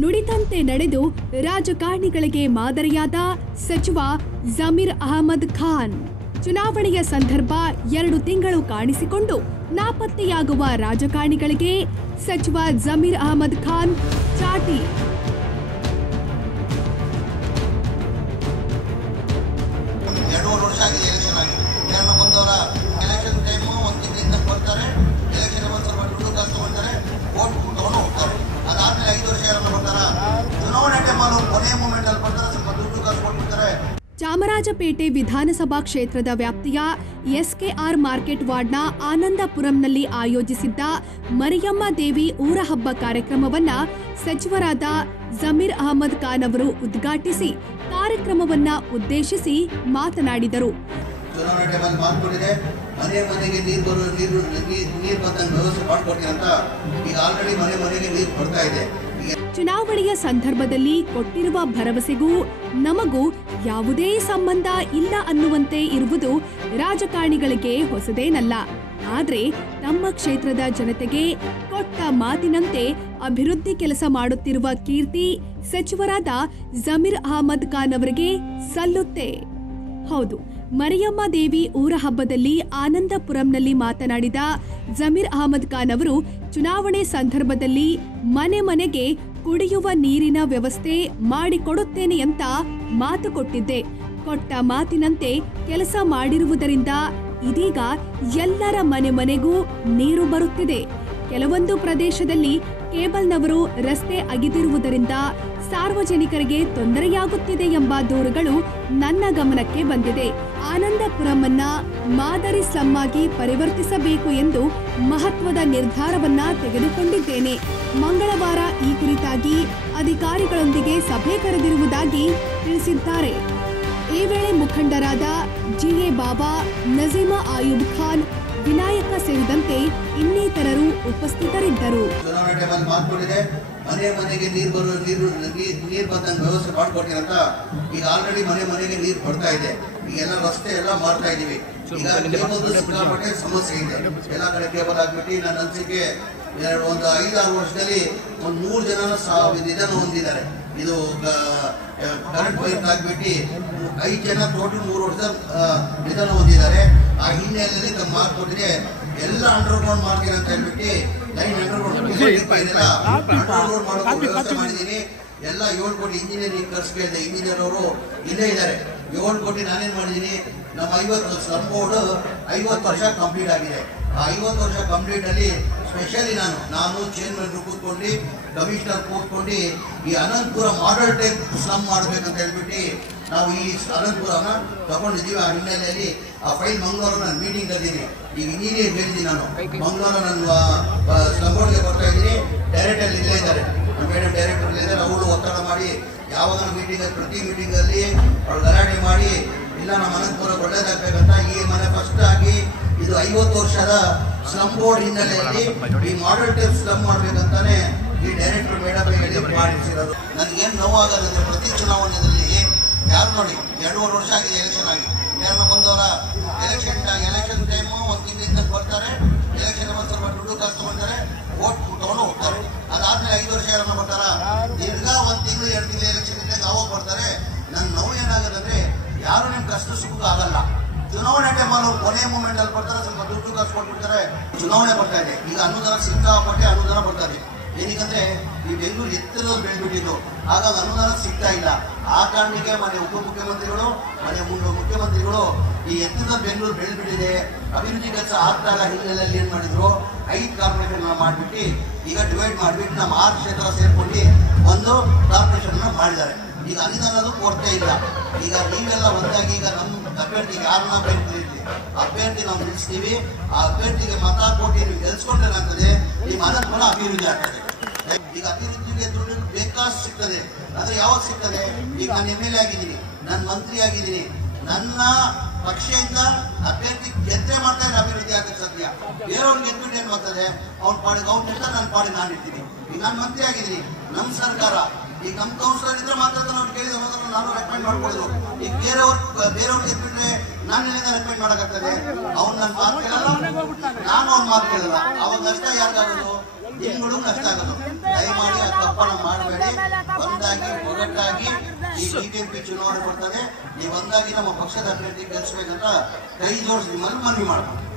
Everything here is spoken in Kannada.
ನುಡಿದಂತೆ ನಡೆದು ರಾಜಕಾರಣಿಗಳಿಗೆ ಮಾದರಿಯಾದ ಸಚಿವ ಜಮೀರ್ ಅಹಮದ್ ಖಾನ್. ಚುನಾವಣೆಯ ಸಂದರ್ಭ 2 ತಿಂಗಳು ಕಾಣಿಸಿಕೊಂಡು ನಾಪತ್ತೆಯಾಗುವ ರಾಜಕಾರಣಿಗಳಿಗೆ ಸಚಿವ ಜಮೀರ್ ಅಹಮದ್ ಖಾನ್ ಚಾಟಿ. ಚಾಮರಾಜಪೇಟೆ ವಿಧಾನಸಭಾ ಕ್ಷೇತ್ರದ ವ್ಯಾಪ್ತಿಯ ಎಸ್ಕೆಆರ್ ಮಾರ್ಕೆಟ್ ವಾರ್ಡ್ನ ಆನಂದಪುರಂನಲ್ಲಿ ಆಯೋಜಿಸಿದ್ದ ಮರಿಯಮ್ಮ ದೇವಿ ಊರ ಹಬ್ಬ ಕಾರ್ಯಕ್ರಮವನ್ನ ಸಚಿವರಾದ ಜಮೀರ್ ಅಹಮದ್ ಖಾನ್ ಅವರು ಉದ್ಘಾಟಿಸಿ ಕಾರ್ಯಕ್ರಮವನ್ನ ಉದ್ದೇಶಿಸಿ ಮಾತನಾಡಿದರು. ಚುನಾವಣೆಯ ಸಂದರ್ಭದಲ್ಲಿ ಕೊಟ್ಟಿರುವ ಭರವಸೆಗೂ ನಮಗೂ ಯಾವುದೇ ಸಂಬಂಧ ಇಲ್ಲ ಅನ್ನುವಂತೆ ಇರುವುದು ರಾಜಕಾರಣಿಗಳಿಗೆ ಹೊಸದೇನಲ್ಲ. ಆದರೆ ತಮ್ಮ ಕ್ಷೇತ್ರದ ಜನತೆಗೆ ಕೊಟ್ಟ ಮಾತಿನಂತೆ ಅಭಿವೃದ್ಧಿ ಕೆಲಸ ಮಾಡುತ್ತಿರುವ ಕೀರ್ತಿ ಸಚಿವರಾದ ಜಮೀರ್ ಅಹಮದ್ ಖಾನ್ ಅವರಿಗೆ ಸಲ್ಲುತ್ತೆ. ಹೌದು, ಮರಿಯಮ್ಮ ದೇವಿ ಊರ ಹಬ್ಬದಲ್ಲಿ ಆನಂದಪುರಂನಲ್ಲಿ ಮಾತನಾಡಿದ ಜಮೀರ್ ಅಹಮದ್ ಖಾನ್ ಅವರು ಚುನಾವಣೆ ಸಂದರ್ಭದಲ್ಲಿ ಮನೆ ಮನೆಗೆ ಕುಡಿಯುವ ನೀರಿನ ವ್ಯವಸ್ಥೆ ಮಾಡಿಕೊಡುತ್ತೇನೆ ಅಂತ ಮಾತು ಕೊಟ್ಟಿದ್ದೆ. ಕೊಟ್ಟ ಮಾತಿನಂತೆ ಕೆಲಸ ಮಾಡಿರುವುದರಿಂದ ಇದೀಗ ಎಲ್ಲರ ಮನೆ ಮನೆಗೂ ನೀರು ಬರುತ್ತಿದೆ. ಕೆಲವೊಂದು ಪ್ರದೇಶದಲ್ಲಿ ಕೇಬಲ್ನವರು ರಸ್ತೆ ಅಗೆದಿರುವುದರಿಂದ ಸಾರ್ವಜನಿಕರಿಗೆ ತೊಂದರೆಯಾಗುತ್ತಿದೆ ಎಂಬ ದೂರುಗಳು ನನ್ನ ಗಮನಕ್ಕೆ ಬಂದಿದೆ. ಆನಂದಪುರಮನ್ನ ಮಾದರಿ ಸ್ಲಮ್ ಆಗಿ ಪರಿವರ್ತಿಸಬೇಕು ಎಂದು ಮಹತ್ವದ ನಿರ್ಧಾರವನ್ನ ತೆಗೆದುಕೊಂಡಿದ್ದೇನೆ. ಮಂಗಳವಾರ ಈ ಕುರಿತಾಗಿ ಅಧಿಕಾರಿಗಳೊಂದಿಗೆ ಸಭೆ ಕರೆದಿರುವುದಾಗಿ ತಿಳಿಸಿದ್ದಾರೆ. ಈ ವೇಳೆ ಮುಖಂಡರಾದ ಜಿಎ ಬಾಬಾ, ನಜೀಮಾ ಆಯೂಬ್ ಖಾನ್, ವಿನಾಯಕ ಸೇರಿದಂತೆ ಇನ್ನಿತರರು ಉಪಸ್ಥಿತರಿದ್ದರು. ಮನೆ ಮನೆಗೆ ನೀರು ಬಂದಂಗೆ ವ್ಯವಸ್ಥೆ ಮಾಡಿಕೊಡ್ತೀನಿ ಅಂತ ಈಗ ಆಲ್ರೆಡಿ ಮನೆ ಮನೆಗೆ ನೀರು ಕೊಡ್ತಾ ಇದೆ. ಈಗೆಲ್ಲ ರಸ್ತೆ ಎಲ್ಲ ಮಾಡ್ತಾ ಇದೀವಿ. ಈಗ ಸಿಕ್ಕಾಪಟ್ಟೆ ಸಮಸ್ಯೆ ಇದೆ. ಎಲ್ಲ ಕಡೆ ಕೇಬಲ್ ಹಾಕ್ಬಿಟ್ಟು ನನ್ನ ಅನಿಸಿಕೆ ಒಂದು 5-6 ವರ್ಷದಲ್ಲಿ ಒಂದು 100 ಜನ ನಿಧನ ಹೊಂದಿದ್ದಾರೆ. ಇದು ಕರೆಂಟ್ ವೈರ್ ಹಾಕ್ಬಿಟ್ಟು 5 ಜನ ಟೋಟಲ್ 3 ವರ್ಷದ ನಿಧನ ಹೊಂದಿದ್ದಾರೆ. ಆ ಹಿನ್ನೆಲೆಯಲ್ಲಿ ತಮ್ಮ ಮಾರ್ಕೊಟ್ಟಿದೆ ಎಲ್ಲ ಅಂಡರ್ಗ್ರೌಂಡ್ ಮಾಡ್ತೀನಿ ಅಂತ ಹೇಳ್ಬಿಟ್ಟು ಲೈನ್ ಅಂಡರ್ಗ್ರೌಂಡ್ ವ್ಯವಸ್ಥೆ ಮಾಡಿದ್ದೀನಿ. ಎಲ್ಲ 7 ಕೋಟಿ ಇಂಜಿನಿಯರಿಂಗ್ ಖರ್ಚು ಕೇಳಿದೆ. ಇಂಜಿನಿಯರ್ ಅವರು ಇಲ್ಲೇ ಇದ್ದಾರೆ. 7 ಕೋಟಿ ನಾನೇನ್ ಮಾಡಿದ್ದೀನಿ, ನಮ್ಮ 50 ಸ್ಲಮ್ ಬೋರ್ಡ್ 50 ವರ್ಷ ಕಂಪ್ಲೀಟ್ ಆಗಿದೆ. ಆ 50 ವರ್ಷ ಕಂಪ್ಲೀಟ್ ಅಲ್ಲಿ ಸ್ಪೆಷಲಿ ನಾನು ಚೇರ್ಮನ್ ಕೂತ್ಕೊಂಡು ಕಮಿಷನರ್ ಕೂತ್ಕೊಂಡು ಈ ಅನಂತಪುರ ಮಾಡೆಲ್ ಟೈಪ್ ಸ್ಲಮ್ ಮಾಡ್ಬೇಕಂತ ಹೇಳ್ಬಿಟ್ಟು ನಾವು ಈ ಅನಂತಪುರನ ತಗೊಂಡಿದ್ದೀವಿ. ಆ ಹಿನ್ನೆಲೆಯಲ್ಲಿ ಆ ಫೈಲ್ ಮಂಗಳವಾರ ನಾನು ಮೀಟಿಂಗ್ ಕರೆದಿದ್ದೀನಿ. ಈಗ ನೀನೇ ಹೇಳಿದ್ದೀನಿ, ನಾನು ಮಂಗಳವಾರ ನಾನು ಸ್ಲಮ್ ಬೋರ್ಡ್ಗೆ ಬರ್ತಾ ಇದ್ದೀನಿ. ಡೈರೆಕ್ಟರ್ ಇಲ್ಲೇ ಇದ್ದಾರೆ, ನಮ್ಮ ಮೇಡಮ್ ಡೈರೆಕ್ಟರ್ ಇಲ್ಲೇ ಇದ್ದಾರೆ. ಅವರು ಒತ್ತಡ ಮಾಡಿ ಯಾವಾಗ ಮೀಟಿಂಗ್ ಪ್ರತಿ ಮೀಟಿಂಗ್ ಅಲ್ಲಿ ಅವ್ರು ಗಲಾಟೆ ಮಾಡಿ ಇಲ್ಲ ನಮ್ಮ ಅನಂತಪುರ ಒಳ್ಳೇದಾಗಬೇಕಂತ ಈ ಮನೆ ಫಸ್ಟ್ ಆಗಿ ಇದು 50 ವರ್ಷದ ಸ್ಲಮ್ ಬೋರ್ಡ್ ಹಿನ್ನೆಲೆಯಲ್ಲಿ ಈ ಮಾಡೆಲ್ ಟೈಪ್ ಸ್ಲಮ್ ಮಾಡ್ಬೇಕಂತಾನೆ ಈ ಡೈರೆಕ್ಟರ್ ಮೇಡಮ್ ಹೇಳಿ ಮಾಡಿಸಿರೋದು. ನನಗೇನು ನೋವಾಗೋದಂದ್ರೆ ಪ್ರತಿ ಚುನಾವಣೆಯಲ್ಲಿ ಯಾರು ನೋಡಿ 2.5 ವರ್ಷ ಆಗಿದೆ ಎಲೆಕ್ಷನ್ ಆಗಿ, ಯಾರನ್ನ ಬಂದವರ ಎಲೆಕ್ಷನ್ ಟೈಮು 1 ತಿಂಗಳಿಂದ ಬರ್ತಾರೆ, ಎಲೆಕ್ಷನ್ ಒಂದು ಸ್ವಲ್ಪ ದುಡ್ಡು ಕಾಸು ತಗೊಂತಾರೆ, ವೋಟ್ ತಗೊಂಡು ಹೋಗ್ತಾರೆ. ಅದಾದ್ಮೇಲೆ 5 ವರ್ಷ ಯಾರನ್ನ ಬರ್ತಾರ, ತಿರ್ಗಾ 1 ತಿಂಗಳು 2 ತಿಂಗಳು ಎಲೆಕ್ಷನ್ ಇದ್ದಾಗ ಅವಾಗ ಬರ್ತಾರೆ. ನನ್ನ ನೋವು ಏನಾಗೋದಂದ್ರೆ ಯಾರು ನಿಮ್ ಕಷ್ಟ ಸುಖ ಆಗಲ್ಲ. ಚುನಾವಣೆ ಟೈಮಲ್ಲಿ ಕೊನೆ ಮೂಮೆಂಟ್ ಅಲ್ಲಿ ಬರ್ತಾರೆ, ಸ್ವಲ್ಪ ದುಡ್ಡು ಕಾಸು ಕೊಟ್ಬಿಡ್ತಾರೆ. ಚುನಾವಣೆ ಬರ್ತಾ ಇದೆ, ಈಗ ಅನುದಾನ ಸಿಕ್ಕಾಪಟ್ಟೆ ಅನುದಾನ ಬರ್ತಾರೆ. ಏನಕ್ಕಂದ್ರೆ ಈ ಬೆಂಗಳೂರು ಎತ್ತರದಲ್ಲಿ ಬೆಳೆದ್ಬಿಟ್ಟಿದ್ದು, ಹಾಗಾಗಿ ಅನುದಾನ ಸಿಗ್ತಾ ಇಲ್ಲ. ಆ ಕಾರಣಕ್ಕೆ ಮನೆ ಉಪಮುಖ್ಯಮಂತ್ರಿಗಳು ಮನೆ ಮುಖ್ಯಮಂತ್ರಿಗಳು ಈ ಎತ್ತರದಲ್ಲಿ ಬೆಂಗಳೂರು ಬೆಳೆದ್ಬಿಟ್ಟಿದೆ, ಅಭಿವೃದ್ಧಿ ಕೆಲಸ ಆಗ್ತಾ ಇಲ್ಲ ಹಿನ್ನೆಲೆಯಲ್ಲಿ ಏನ್ ಮಾಡಿದ್ರು 5 ಕಾರ್ಪೊರೇಷನ್ ಮಾಡ್ಬಿಟ್ಟು ಈಗ ಡಿವೈಡ್ ಮಾಡ್ಬಿಟ್ಟು ನಮ್ಮ 6 ಕ್ಷೇತ್ರ ಸೇರ್ಕೊಂಡು ಒಂದು ಕಾರ್ಪೊರೇಷನ್ ಮಾಡಿದ್ದಾರೆ. ಈಗ ಅನುದಾನದ ಕೊರತೆ ಇಲ್ಲ. ಈಗ ನೀವೆಲ್ಲ ಒಂದಾಗಿ ಈಗ ನಮ್ಮ ಅಭ್ಯರ್ಥಿಗೆ ಯಾರನ್ನ ಅಭ್ಯರ್ಥಿ ನಾವು ನಿಲ್ಲಿಸ್ತೀವಿ, ಆ ಅಭ್ಯರ್ಥಿಗೆ ಮತ ಕೊಟ್ಟು ನೀವು ಗೆಲ್ಸ್ಕೊಂಡ್ರೇನಾಗ್ತದೆ, ನಿಮ್ಮ ಅನಂತಪುರ ಅಭಿವೃದ್ಧಿ ಆಗ್ತದೆ. ಈಗ ಅಭಿವೃದ್ಧಿಗೆ ದುಡ್ಡು ಬೇಕಾಷ್ಟು ಸಿಗ್ತದೆ. ಆದ್ರೆ ಯಾವಾಗ ಸಿಗ್ತದೆ, ಈಗ ನಾನು MLA ಆಗಿದ್ದೀನಿ, ನಾನು ಮಂತ್ರಿ ಆಗಿದ್ದೀನಿ, ನನ್ನ ಪಕ್ಷದಿಂದ ಅಭ್ಯರ್ಥಿ ಗೆದ್ರೆ ಮಾಡ್ತಾ ಇದ್ರೆ ಅಭಿವೃದ್ಧಿ ಆಗ್ತದೆ. ಸದ್ಯ ಬೇರೆಯವ್ರಿಗೆ ಗೆದ್ಬಿಟ್ಟು ಏನ್ ಮಾಡ್ತದೆ, ಅವ್ನ ಪಾಡಿಗೆ ಅವ್ನ ಇರ್ತಾರೆ, ನನ್ನ ಪಾಡಿಗೆ ನಾನು ಇರ್ತೀನಿ. ಈಗ ನಾನು ಮಂತ್ರಿ ಆಗಿದ್ದೀನಿ, ನಮ್ಮ ಸರ್ಕಾರ ಈಗ ನಮ್ಮ ಕೌನ್ಸಿಲರ್ ಇದ್ರೆ ಮಾತ್ರ ನಾವು ಕೇಳಿದ ನಾನು ರೆಕಮೆಂಡ್ ಮಾಡ್ಕೊಳ್ಳೋದು. ಈಗ ಬೇರೆಯವ್ರಿಗೆ ಗೆದ್ಬಿಟ್ರೆ ನಾನು ಎಲ್ಲಿಂದ ರೆಕಮೆಂಡ್ ಮಾಡಕ್ಕಾಗ್ತದೆ? ಅವ್ನು ನನ್ನ ಮಾತು ಕೇಳಲ್ಲ, ನಾನು ಅವ್ನ ಮಾತು ಕೇಳಲ್ಲ. ಅವಾಗ ನಷ್ಟ ಯಾರಿಗಾಗೋದು? ನಿಮ್ಗಳು ನಷ್ಟ ಆಗೋದು. ದಯಮಾಡಿ ಆ ತಪ್ಪನ್ನು ಮಾಡಬೇಡಿ. ಒಂದಾಗಿ ಒಗ್ಗಟ್ಟಾಗಿ ಈ ಬಿಜೆಪಿ ಚುನಾವಣೆ ಬರ್ತದೆ, ನೀವು ಒಂದಾಗಿ ನಮ್ಮ ಪಕ್ಷದ ಅಭ್ಯರ್ಥಿ ಗೆಲ್ಲಿಸ್ಬೇಕಂತ ಕೈ ಜೋಡಿಸಿ ನಿಮ್ಮನ್ನು ಮನವಿ ಮಾಡ್ಬೋದು.